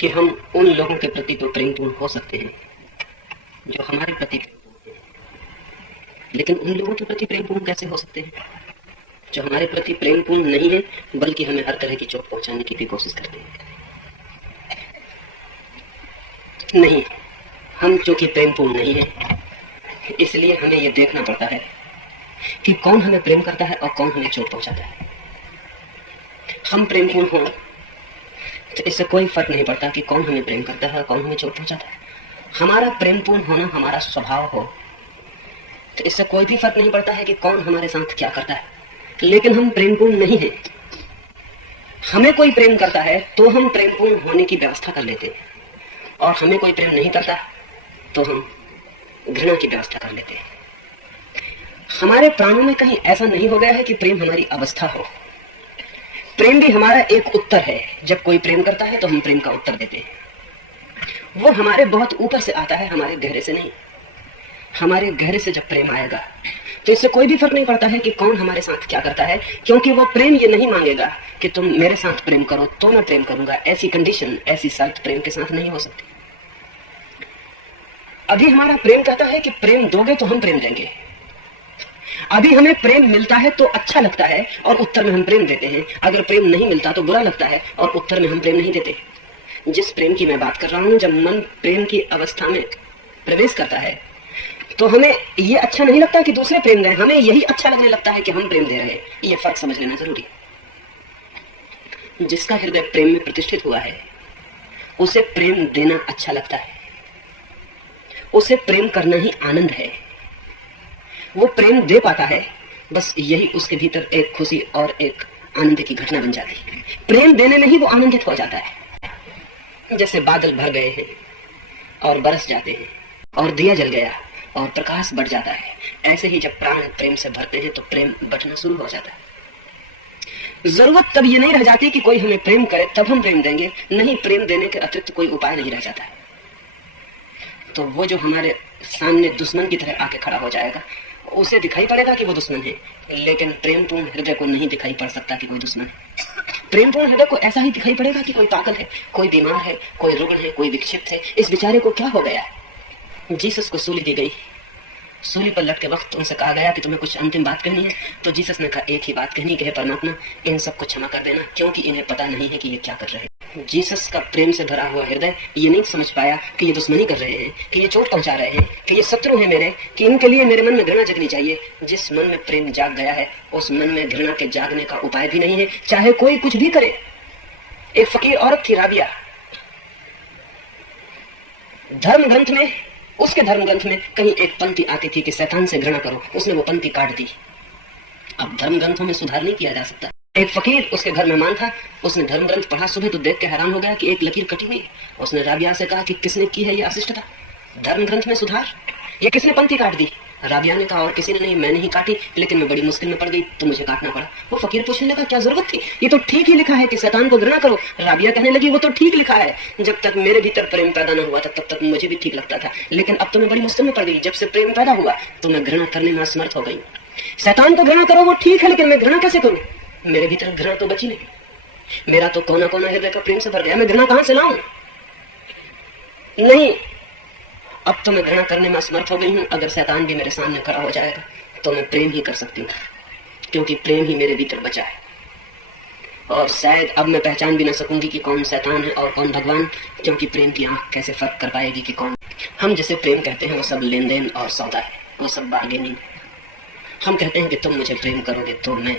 कि हम उन लोगों के प्रति तो प्रेमपूर्ण हो सकते हैं जो हमारे प्रति प्रेमपूर्ण हैं, लेकिन उन लोगों के प्रति प्रेमपूर्ण कैसे हो सकते हैं जो हमारे प्रति प्रेमपूर्ण नहीं है, बल्कि हमें हर तरह की चोट पहुंचाने की भी कोशिश करते हैं। नहीं, हम चूंकि प्रेमपूर्ण नहीं है, इसलिए हमें यह देखना पड़ता है कि कौन हमें प्रेम करता है और कौन हमें चोट पहुंचाता है। हम प्रेमपूर्ण हों तो इससे कोई फर्क नहीं पड़ता कि कौन हमें प्रेम करता है और कौन हमें चोट पहुंचाता है। हमारा प्रेमपूर्ण होना हमारा स्वभाव हो तो इससे कोई भी फर्क नहीं पड़ता है कि कौन हमारे साथ क्या करता है। लेकिन हम प्रेमपूर्ण नहीं हैं। हमें कोई प्रेम करता है तो हम प्रेमपूर्ण होने की व्यवस्था कर लेते हैं, और हमें कोई प्रेम नहीं करता तो हम घृणा की व्यवस्था कर लेते हैं। हमारे प्राणों में कहीं ऐसा नहीं हो गया है कि प्रेम हमारी अवस्था हो। प्रेम भी हमारा एक उत्तर है। जब कोई प्रेम करता है तो हम प्रेम का उत्तर देते हैं। वो हमारे बहुत ऊपर से आता है, हमारे गहरे से नहीं। हमारे गहरे से जब प्रेम आएगा तो इससे कोई भी फर्क नहीं पड़ता है कि कौन हमारे साथ क्या करता है, क्योंकि वो प्रेम ये नहीं मांगेगा कि तुम मेरे साथ प्रेम करो तो मैं प्रेम करूंगा। ऐसी कंडीशन, ऐसी शर्त प्रेम के साथ नहीं हो सकती। अभी हमारा प्रेम कहता है कि प्रेम दोगे तो हम प्रेम देंगे। अभी हमें प्रेम मिलता है तो अच्छा लगता है और उत्तर में हम प्रेम देते हैं। अगर प्रेम नहीं मिलता तो बुरा लगता है और उत्तर में हम प्रेम नहीं देते। जिस प्रेम की मैं बात कर रहा हूं, जब मन प्रेम की अवस्था में प्रवेश करता है तो हमें यह अच्छा नहीं लगता कि दूसरे प्रेम दें, हमें यही अच्छा लगने लगता है कि हम प्रेम दे रहे हैं। यह फर्क समझ लेना जरूरी है। जिसका हृदय प्रेम में प्रतिष्ठित हुआ है उसे प्रेम देना अच्छा लगता है, उसे प्रेम करना ही आनंद है। वो प्रेम दे पाता है, बस यही उसके भीतर एक खुशी और एक आनंद की घटना बन जाती है। प्रेम देने में ही वो आनंदित हो जाता है। जैसे बादल भर गए हैं और बरस जाते हैं, और दिया जल गया और प्रकाश बढ़ जाता है, ऐसे ही जब प्राण प्रेम से भरते हैं तो प्रेम बढ़ना शुरू हो जाता है। जरूरत तब ये नहीं रह जाती कि कोई हमें प्रेम करे तब हम प्रेम देंगे। नहीं, प्रेम देने के अतिरिक्त कोई उपाय नहीं रह जाता है। तो वो जो हमारे सामने दुश्मन की तरह आके खड़ा हो जाएगा, उसे दिखाई पड़ेगा कि वो दुश्मन है, लेकिन प्रेमपूर्ण हृदय को नहीं दिखाई पड़ सकता कि कोई दुश्मन है। प्रेमपूर्ण हृदय को ऐसा ही दिखाई पड़ेगा कि कोई पागल है, कोई बीमार है, कोई रुग्ण है, कोई विक्षिप्त है। इस बेचारे को क्या हो गया है? जीसस को सूली दी गई। सूली पर लटके वक्त उनसे कहा गया कि तुम्हें कुछ अंतिम बात कहनी है। तो जीसस ने कहा एक ही बात कहनी है, परमात्मा इन सबको क्षमा कर देना, क्योंकि इन्हें पता नहीं है कि ये क्या कर रहे हैं। जीसस का प्रेम से भरा हुआ हृदय ये नहीं समझ पाया कि ये दुश्मनी कर रहे हैं, कि ये चोट पहुंचा रहे हैं, कि ये शत्रु है मेरे, कि इनके लिए मेरे मन में घृणा जगनी चाहिए। जिस मन में प्रेम जाग गया है उस मन में घृणा के जागने का उपाय भी नहीं है, चाहे कोई कुछ भी करे। एक फकीर औरत थी राबिया। धर्म ग्रंथ में, उसके धर्म ग्रंथ में कहीं एक पंक्ति आती थी कि शैतान से घृणा करो। उसने वो पंक्ति काट दी। अब धर्म ग्रंथों में सुधार नहीं किया जा सकता। एक फकीर, उसके घर मेहमान था, उसने धर्म ग्रंथ पढ़ा सुबह तो देख के हैरान हो गया कि एक लकीर कटी हुई। उसने राबिया से कहा कि किसने की है ये अशिष्टता, धर्म ग्रंथ में सुधार, ये किसने पंक्ति काट दी? राबिया ने कहा और किसी ने नहीं, मैंने ही काटी, लेकिन मैं बड़ी मुश्किल में पड़ गई तो मुझे काटना पड़ा। वो फकीर पूछने लगा क्या जरूरत थी, ये तो ठीक ही लिखा है कि शैतान को घृणा करो। राबिया कहने लगी वो तो ठीक लिखा है, जब तक मेरे भीतर प्रेम पैदा न हुआ था तब तक मुझे भी ठीक लगता था, लेकिन अब तो मैं बड़ी मुश्किल में पड़ गई। जब से प्रेम पैदा हुआ तो मैं घृणा करने में असमर्थ हो गई। शैतान को घृणा करो वो ठीक है, लेकिन मैं घृणा कैसे करूं? मेरे भीतर घृणा तो बची नहीं। मेरा तो कोना कोना हृदय का प्रेम से भर गया, मैं घृणा कहां से लाऊं? नहीं, अब तो मैं घृणा करने में असमर्थ हो गई हूं। अगर शैतान भी मेरे सामने खड़ा हो जाएगा तो मैं प्रेम ही कर सकती हूँ, क्योंकि प्रेम ही मेरे भीतर बचा है। और शायद अब मैं पहचान भी ना सकूंगी कि कौन शैतान है और कौन भगवान, क्योंकि प्रेम की आंख कैसे फर्क कर पाएगी कि कौन। हम जिसे प्रेम कहते हैं वो सब लेन देन और सौदा है, वो सब बार्गेनिंग। हम कहते हैं कि तुम मुझे प्रेम करोगे तो मैं,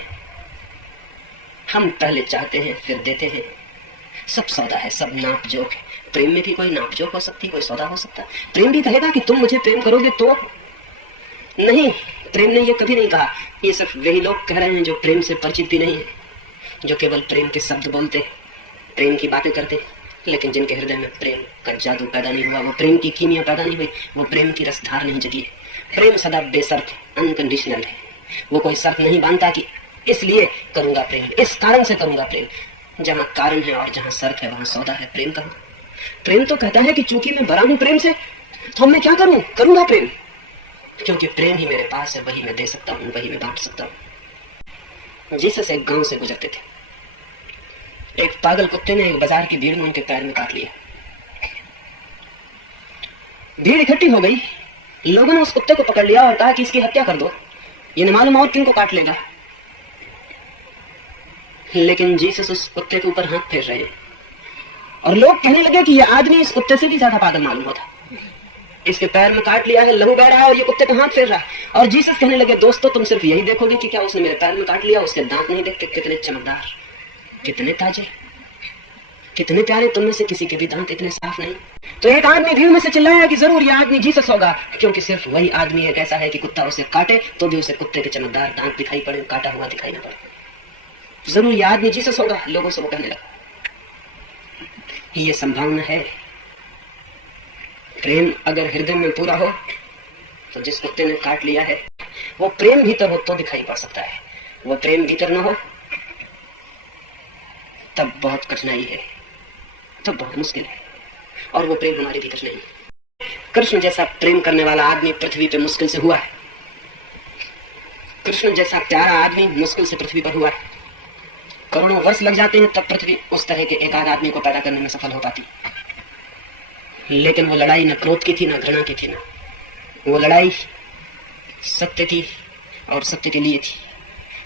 हम पहले चाहते हैं फिर देते हैं। सब सौदा है, सब नाप जोक है। प्रेम में भी कोई नाप जोक हो सकती है, कोई सौदा हो सकता है। प्रेम भी कहेगा कि तुम मुझे प्रेम करोगे तो नहीं, प्रेम ने ये कभी नहीं कहा। ये सिर्फ वही लोग कह रहे हैं जो प्रेम से परिचित भी नहीं है, जो केवल प्रेम के शब्द बोलते, प्रेम की बातें करते, लेकिन जिनके हृदय में प्रेम का जादू पैदा नहीं हुआ, वो प्रेम की कीमिया पैदा नहीं हुई, वो प्रेम की रसधार नहीं जगी है। प्रेम सदा बेशर्त अनकंडीशनल है। वो कोई शर्त नहीं बांधता कि इसलिए करूंगा प्रेम, इस कारण से करूंगा प्रेम। जहां कारण है और जहां शर्त है वहां सौदा है। प्रेम कहां? प्रेम तो कहता है कि चूंकि मैं भरा हूं प्रेम से तो मैं क्या करूं, करूंगा प्रेम, क्योंकि प्रेम ही मेरे पास है, वही मैं दे सकता हूं, वही मैं बांट सकता हूं। जीसस एक गांव से गुजरते थे। एक पागल कुत्ते ने एक बाजार की भीड़ में उनके पैर में काट लिया। भीड़ इकट्ठी हो गई, लोगों ने उस कुत्ते को पकड़ लिया और कहा कि इसकी हत्या कर दो, ये न मालूम और किनको काट लेगा। लेकिन जीसस उस कुत्ते के ऊपर हाथ फेर रहे हैं और लोग कहने लगे कि यह आदमी इस कुत्ते से भी ज्यादा पागल मालूम होता, इसके पैर में काट लिया है, लहू बह रहा है और ये कुत्ते पे हाथ फेर रहा है। और जीसस कहने लगे, दोस्तों तुम सिर्फ यही देखोगे कि क्या उसने मेरे पैर में काट लिया, उसके दांत नहीं देखते कितने चमकदार, कितने ताजे, कितने प्यारे, तुम में से किसी के भी दांत इतने साफ नहीं। तो एक आदमी भीड़ में से चिल्लाया कि जरूर यह आदमी जीसस होगा, क्योंकि सिर्फ वही आदमी एक ऐसा है कि कुत्ता उसे काटे तो भी उसे कुत्ते के चमकदार दांत दिखाई पड़े, काटा हुआ दिखाई ना पड़े। जरूर यह आदमी जीसस होगा, लोगों से वो कहने लगा। ये संभावना है। प्रेम अगर हृदय में पूरा हो तो जिस कुत्ते ने काट लिया है वो प्रेम भीतर हो तो दिखाई पड़ सकता है, वो प्रेम भीतर ना हो तब बहुत कठिनाई है, तब बहुत मुश्किल है, और वो प्रेम हमारे भीतर नहीं। कृष्ण जैसा प्रेम करने वाला आदमी पृथ्वी पे मुश्किल से हुआ है, कृष्ण जैसा प्यारा आदमी मुश्किल से पृथ्वी पर हुआ है। करोड़ों वर्ष लग जाते हैं तब पृथ्वी उस तरह के एक आध आदमी को पैदा करने में सफल हो पाती। लेकिन वो लड़ाई न क्रोध की थी, न घृणा की थी, न वो लड़ाई सत्य थी और सत्य के लिए थी,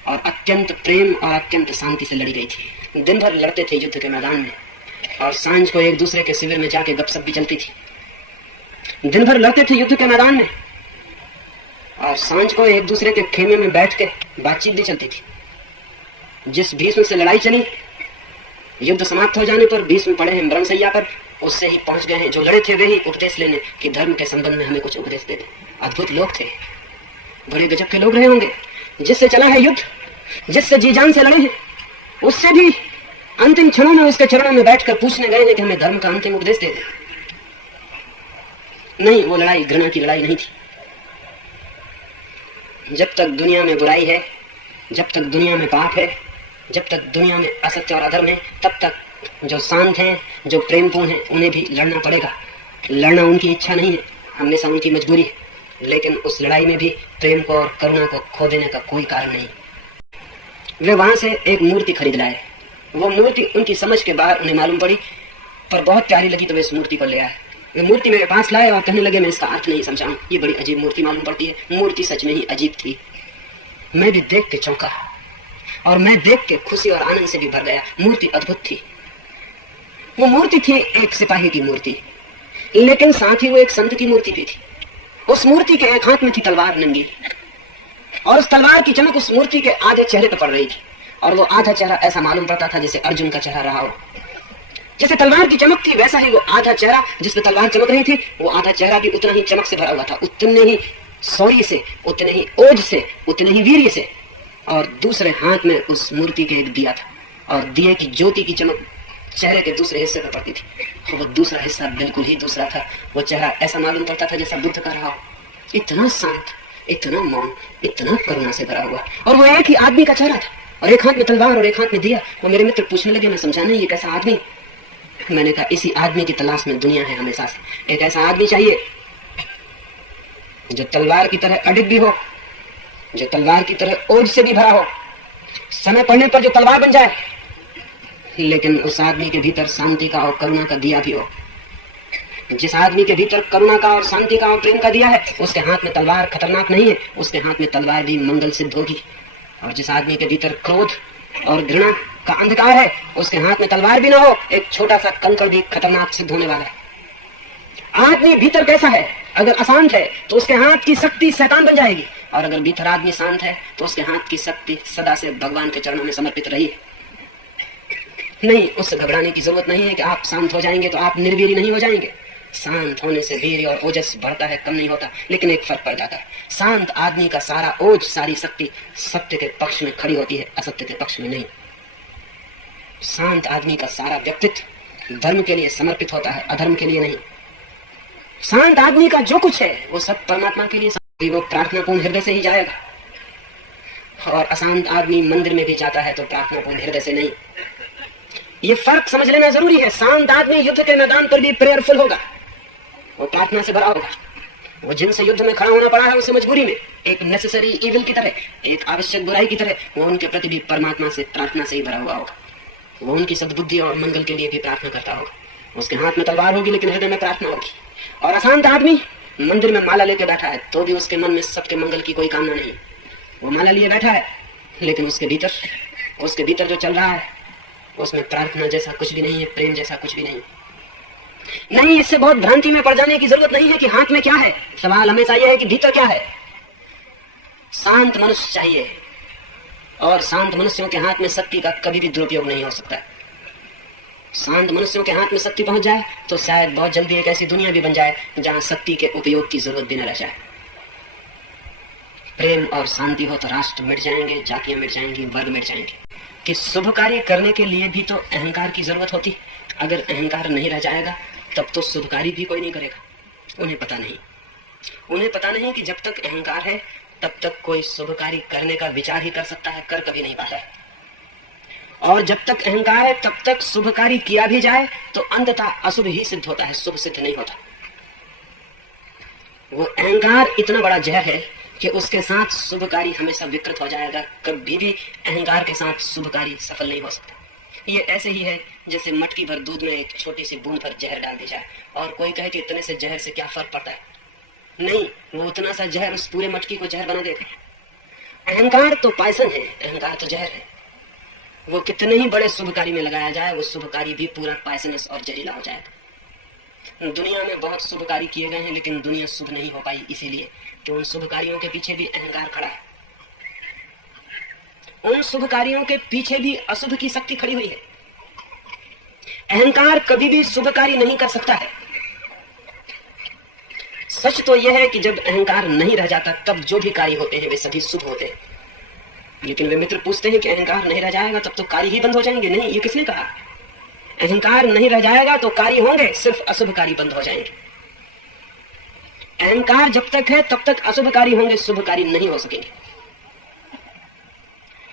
और अत्यंत प्रेम और अत्यंत शांति से लड़ी गई थी। दिन भर लड़ते थे युद्ध के मैदान में, और सांझ को एक दूसरे के शिविर में जाके गपशप भी चलती थी। दिन भर लड़ते थे युद्ध के मैदान में, और सांझ को एक दूसरे के खेमे में बैठ के बातचीत भी चलती थी। जिस भीष्म से लड़ाई चली, युद्ध समाप्त हो जाने पर भीष्म पड़े हैं ब्रह्मशैया पर, उससे ही पहुंच गए हैं जो लड़े थे वे ही उपदेश लेने कि धर्म के संबंध में हमें कुछ उपदेश दे दे। अद्भुत लोग थे, बड़े गजब के लोग रहे होंगे। जिससे चला है युद्ध, जिससे जी जान से लड़े हैं, उससे भी अंतिम क्षणों में उसके चरणों में बैठकर पूछने गए हैं कि हमें धर्म का अंतिम उपदेश दे दे। नहीं, वो लड़ाई घृणा की लड़ाई नहीं थी। जब तक दुनिया में बुराई है, जब तक दुनिया में पाप है, जब तक दुनिया में असत्य और अधर्म है, तब तक जो शांत हैं, जो प्रेमपूर्ण हैं, उन्हें भी लड़ना पड़ेगा। लड़ना उनकी इच्छा नहीं है, हमेशा उनकी मजबूरी है, लेकिन उस लड़ाई में भी प्रेम को और करुणा को खो देने का कोई कारण नहीं। वे वहां से एक मूर्ति खरीद लाए। वो मूर्ति उनकी समझ के बाहर उन्हें मालूम पड़ी, पर बहुत प्यारी लगी तो वे इस मूर्ति को ले आए। वे मूर्ति मेरे पास लाए और कहने लगे, मैं इसका अर्थ नहीं समझाऊं, ये बड़ी अजीब मूर्ति मालूम पड़ती है। मूर्ति सच में ही अजीब थी। मैं भी देख के चौंका, और मैं देख के खुशी और आनंद से भी भर गया। मूर्ति अद्भुत थी। वो मूर्ति थी एक सिपाही की मूर्ति, लेकिन साथ ही वो एक संत की मूर्ति भी थी। उस मूर्ति के एक हाथ में थी तलवार नंगी, और उस तलवार की चमक उस मूर्ति के आधे चेहरे पर पड़ रही थी, और वो आधा चेहरा ऐसा मालूम पड़ता था जैसे अर्जुन का चेहरा रहा हो। जैसे तलवार की चमक थी वैसा ही वो आधा चेहरा जिसपे तलवार चमक रही थी, वो आधा चेहरा भी उतना ही चमक से भरा हुआ था, उतने ही शौर्य से, उतने ही ओज से, उतने ही वीर्य से। और दूसरे हाथ में उस मूर्ति के एक दिया था, और दिए की ज्योति की चमक चेहरे के दूसरे हिस्से पर पड़ती थी, और वो दूसरा हिस्सा बिल्कुल ही दूसरा था। वो चेहरा ऐसा मालूम पड़ता था जैसा बुद्ध का रहा हो, इतना शांत, इतना मौन, इतना करुणा से भरा हुआ। और वो एक ही आदमी का चेहरा था, और एक हाथ में तलवार और एक हाथ में दिया। वो मेरे मित्र पूछने लगे, मैं समझा नहीं ये कैसा आदमी। मैंने कहा, इसी आदमी की तलाश में दुनिया है हमेशा से। एक ऐसा आदमी चाहिए जो तलवार की तरह अडिग भी हो, जो तलवार की तरह ओज से भी भरा हो, समय पड़ने पर जो तलवार बन जाए, लेकिन उस आदमी के भीतर शांति का और करुणा का दिया भी हो। जिस आदमी के भीतर करुणा का और शांति का और प्रेम का दिया है, उसके हाथ में तलवार खतरनाक नहीं है, उसके हाथ में तलवार भी मंगल सिद्ध होगी। और जिस आदमी के भीतर क्रोध और घृणा का अंधकार है, उसके हाथ में तलवार भी ना हो, एक छोटा सा कंकड़ भी खतरनाक सिद्ध होने वाला है। आदमी भीतर कैसा है, अगर अशांत है तो उसके हाथ की शक्ति शैतान बन जाएगी, और अगर भीतर आदमी शांत है तो उसके हाथ की शक्ति सदा से भगवान के चरणों में समर्पित रही है। नहीं, उससे घबराने की जरूरत नहीं है कि आप शांत हो जाएंगे तो आप निर्वीर्य नहीं हो जाएंगे। शांत होने से वीर्य और ओजस बढ़ता है, कम नहीं होता, लेकिन एक फर्क पड़ जाता है। शांत आदमी का सारा ओज, सारी शक्ति सत्य के पक्ष में खड़ी होती है, असत्य के पक्ष में नहीं। शांत आदमी का सारा व्यक्तित्व धर्म के लिए समर्पित होता है, अधर्म के लिए नहीं। शांत आदमी का जो कुछ है वो सब परमात्मा के लिए, वो प्रार्थनापूर्ण हृदय से ही जाएगा। और अशांत आदमी मंदिर में भी जाता है तो प्रार्थनापूर्ण हृदय से नहीं। ये फर्क समझ लेना जरूरी है। शांत आदमी युद्ध के मैदान पर भी प्रेयरफुल होगा, वो प्रार्थना से भरा होगा। वो जिनसे युद्ध में खड़ा होना पड़ा है उसे मजबूरी में, एक नेसेसरी इविल की तरह, एक आवश्यक बुराई की तरह, वो उनके प्रति भी परमात्मा से प्रार्थना से ही भरा हुआ होगा। वो उनकी सद्बुद्धि और मंगल के लिए भी प्रार्थना करता होगा। उसके हाथ में तलवार होगी लेकिन हृदय में प्रार्थना होगी। और अशांत आदमी मंदिर में माला लेके बैठा है तो भी उसके मन में सबके मंगल की कोई कामना नहीं। वो माला लिए बैठा है लेकिन उसके भीतर जो चल रहा है उसमें प्रार्थना जैसा कुछ भी नहीं है, प्रेम जैसा कुछ भी नहीं। इससे बहुत भ्रांति में पड़ जाने की जरूरत नहीं है कि हाथ में क्या है। सवाल हमेशा यह है कि भीतर क्या है। शांत मनुष्य चाहिए, और शांत मनुष्यों के हाथ में शक्ति का कभी भी दुरुपयोग नहीं हो सकता। शांत मनुष्यों के हाथ में शक्ति पहुंच जाए तो शायद बहुत जल्दी एक ऐसी दुनिया भी बन जाए जहां शक्ति के उपयोग की जरूरत भी न रह जाए। प्रेम और शांति हो तो राष्ट्र मिट जाएंगे, जातियां मिट जाएंगी, वर्ग मिट जाएंगे। कि शुभ कार्य करने के लिए भी तो अहंकार की जरूरत होती। अगर अहंकार नहीं रह जाएगा तब तो शुभ कार्य भी कोई नहीं करेगा। उन्हें पता नहीं कि जब तक अहंकार है तब तक कोई शुभ कार्य करने का विचार ही कर सकता है, कर कभी नहीं पाता है। और जब तक अहंकार है तब तक शुभ कार्य किया भी जाए तो अंततः अशुभ ही सिद्ध होता है, शुभ सिद्ध नहीं होता। वो अहंकार इतना बड़ा जहर है कि उसके साथ शुभ कार्य हमेशा विकृत हो जाएगा। कभी भी अहंकार के साथ शुभ कार्य सफल नहीं हो सकता। ये ऐसे ही है जैसे मटकी भर दूध में एक छोटी सी बूंद भर जहर डाल दी जाए और कोई कहे कि इतने से जहर से क्या फर्क पड़ता है। नहीं, वो उतना सा जहर उस पूरे मटकी को जहर बना देगा। अहंकार तो पायसन है, अहंकार तो जहर है। वो कितने ही बड़े शुभ कार्य में लगाया जाए वो शुभ कार्य भी पूरा पायसनस और जहरीला हो जाएगा। दुनिया में बहुत शुभ कार्य किए गए हैं लेकिन दुनिया शुभ नहीं हो पाई, इसीलिए कि उन शुभ कार्यों के पीछे भी अहंकार खड़ा है। उन शुभ कार्यों के पीछे भी अशुभ की शक्ति खड़ी हुई है। अहंकार कभी भी शुभ कार्य नहीं कर सकता है। सच तो यह है कि जब अहंकार नहीं रह जाता तब जो भी कार्य होते हैं वे सभी शुभ होते हैं। लेकिन वे मित्र पूछते हैं कि अहंकार नहीं रह जाएगा तब तो कार्य ही बंद हो जाएंगे। नहीं, ये किसने कहा? अहंकार नहीं रह जाएगा तो कार्य होंगे, सिर्फ अशुभ कार्य बंद हो जाएंगे। अहंकार जब तक है तब तक अशुभ कार्य होंगे, शुभ कार्य नहीं हो सकेंगे।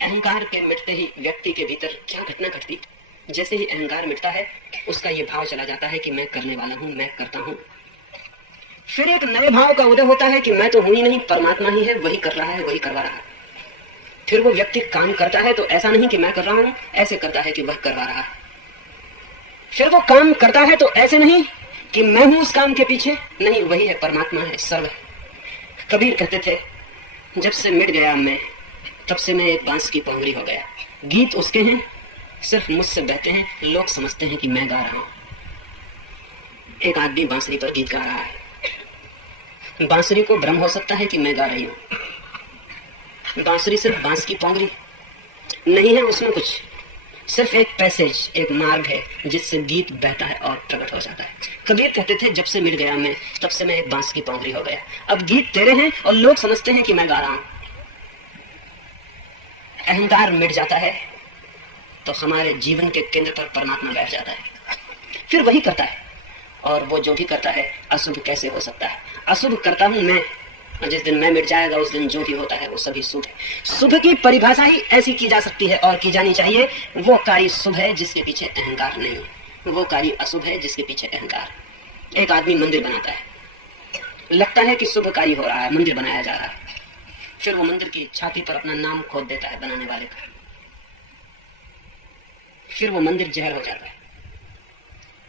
अहंकार के मिटते ही व्यक्ति के भीतर क्या घटना घटती? जैसे ही अहंकार मिटता है उसका ये भाव चला जाता है कि मैं करने वाला हूं, मैं करता हूं। फिर एक नए भाव का उदय होता है कि मैं तो हूं ही नहीं, परमात्मा ही है, वही कर रहा है, वही करवा रहा है। फिर वो व्यक्ति काम करता है तो ऐसा नहीं कि मैं कर रहा हूं, ऐसे करता है कि वह करवा रहा है। फिर वो काम करता है तो ऐसे नहीं कि मैं हूं उस काम के पीछे, नहीं, वही है, परमात्मा है, सर्व है। कबीर कहते थे, जब से मिट गया मैं तब से मैं एक बांस की पोंगरी हो गया। गीत उसके हैं, सिर्फ मुझसे बहते हैं, लोग समझते हैं कि मैं गा रहा हूं। एक आदमी बांसुरी पर गीत गा रहा है, बांसुरी को भ्रम हो सकता है कि मैं गा रही हूं। बांसुरी सिर्फ बांस की पोंगरी नहीं है, उसमें कुछ सिर्फ एक पैसेज, एक मार्ग है जिससे गीत बहता है और प्रकट हो जाता है। कबीर कहते थे, जब से मिट गया मैं तब से मैं एक बांस की पोंगरी हो गया। अब गीत तेरे हैं और लोग समझते हैं कि मैं गा रहा हूं। अहंकार मिट जाता है तो हमारे जीवन के केंद्र पर परमात्मा बैठ जाता है, फिर वही करता है। और वो जो भी करता है अशुभ कैसे हो सकता है? अशुभ करता हूं मैं, और जिस दिन मैं मिट जाएगा उस दिन जो भी होता है वो सभी शुभ है। शुभ की परिभाषा ही ऐसी की जा सकती है और की जानी चाहिए, वो कार्य शुभ है जिसके पीछे अहंकार नहीं है, वो कार्य अशुभ है जिसके पीछे अहंकार। एक आदमी मंदिर बनाता है, लगता है कि शुभ कार्य हो रहा है, मंदिर बनाया जा रहा है, फिर वो मंदिर की छाती पर अपना नाम खोद देता है बनाने वाले का, फिर वो मंदिर जहर हो जाता है।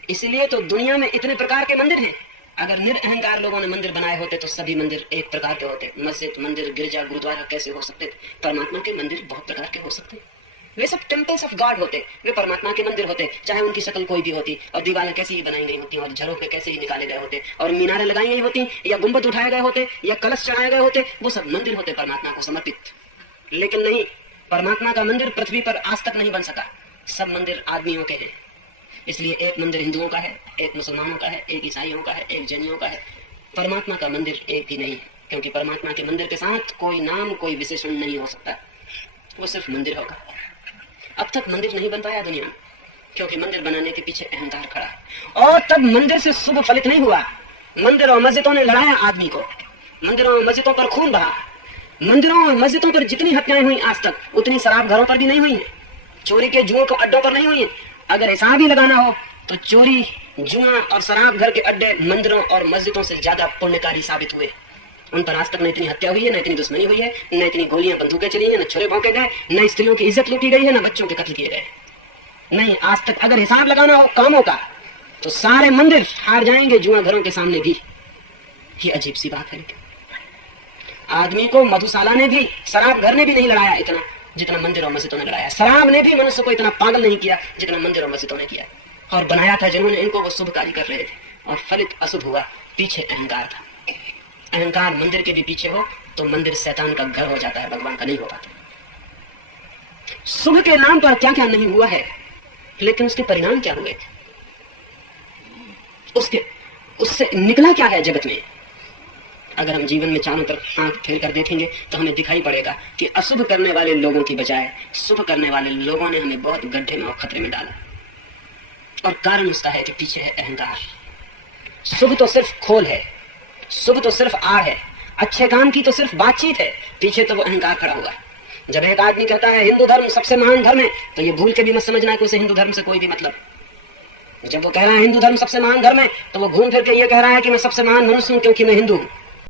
इसलिए तो दुनिया में इतने प्रकार के मंदिर हैं। अगर निरअहंकार लोगों ने मंदिर बनाए होते तो सभी मंदिर एक प्रकार के होते। मस्जिद, मंदिर, गिरजा, गुरुद्वारा कैसे हो सकते थे? परमात्मा के मंदिर बहुत प्रकार के हो सकते। वे सब टेम्पल्स ऑफ गॉड होते, वे परमात्मा के मंदिर होते, चाहे उनकी शक्ल कोई भी होती, और दीवारें कैसी ही बनाई गई होती, और झरोखे कैसे ही निकाले गए होते, और मीनारें लगाई गई होती, या गुंबद उठाए गए होते, या कलश चढ़ाए गए होते, वो सब मंदिर होते परमात्मा को समर्पित। लेकिन नहीं, परमात्मा का मंदिर पृथ्वी पर आज तक नहीं बन सका। सब मंदिर आदमियों के हैं। इसलिए एक मंदिर हिंदुओं का है, एक मुसलमानों का है, एक ईसाइयों का है, एक जैनियों का है। परमात्मा का मंदिर एक भी नहीं है, क्योंकि परमात्मा के मंदिर के साथ कोई नाम, कोई विशेषण नहीं हो सकता, वो सिर्फ मंदिर होगा। अब तक मंदिर नहीं बन पाया दुनिया में, क्योंकि मंदिर बनाने के पीछे अहंकार खड़ा है, और तब मंदिर से शुभ फलित नहीं हुआ। मंदिर और मस्जिदों ने लड़ाया आदमी को, मंदिरों और मस्जिदों पर खून बहा। मंदिरों और मस्जिदों पर जितनी हत्याएं हुई आज तक, उतनी शराब घरों पर भी नहीं हुई है, चोरी के जुओं के अड्डों पर नहीं हुई है। अगर हिसाब ही लगाना हो तो चोरी, जुआ और शराब घर के अड्डे मंदिरों और मस्जिदों से ज्यादा पुण्यकारी साबित हुए। उन पर आज तक न इतनी हत्या हुई है, न इतनी दुश्मनी हुई है, न इतनी गोलियां बंदूकें चली हैं, न छुरे भौंके गए, न स्त्रियों की इज्जत लूटी गई है, न बच्चों के कत्ल किए गए। नहीं, आज तक अगर हिसाब लगाना हो कामों का तो सारे मंदिर हार जाएंगे जुआ घरों के सामने भी। ये अजीब सी बात है। आदमी को मधुशाला ने भी, शराब घर ने भी नहीं लड़ाया इतना जितना मंदिर और मस्जिदों ने लड़ाया। शराब ने भी मनुष्य को इतना पागल नहीं किया जितना मंदिर और मस्जिदों ने किया। और बनाया था जिन्होंने इनको, वो शुभ कार्य कर रहे थे और फलित अशुभ हुआ। पीछे अहंकार था। अहंकार मंदिर के भी पीछे हो तो मंदिर शैतान का घर हो जाता है, भगवान का नहीं हो पाता। शुभ के नाम पर क्या क्या नहीं हुआ है, लेकिन उसके परिणाम क्या हुए थे, उससे निकला क्या है जगत में। अगर हम जीवन में चारों तरफ आंख फेर कर देखेंगे तो हमें दिखाई पड़ेगा कि अशुभ करने वाले लोगों की बजाय शुभ करने वाले लोगों ने हमें बहुत गड्ढे में और खतरे में डाला। और कारण उसका है कि पीछे है अहंकार। शुभ तो सिर्फ खोल है, शुभ तो सिर्फ आड़ है, अच्छे काम की तो सिर्फ बातचीत है, पीछे तो वो अहंकार खड़ा हुआ है। जब एक आदमी कहता है हिंदू धर्म सबसे महान धर्म है, तो ये भूल के भी मत समझना है कि उसे हिंदू धर्म से कोई भी मतलब। जब वो कह रहा है हिंदू धर्म सबसे महान धर्म है, तो वो घूम फिर के ये कह रहा है कि मैं सबसे महान मनुष्य हूं क्योंकि मैं हिंदू हूं।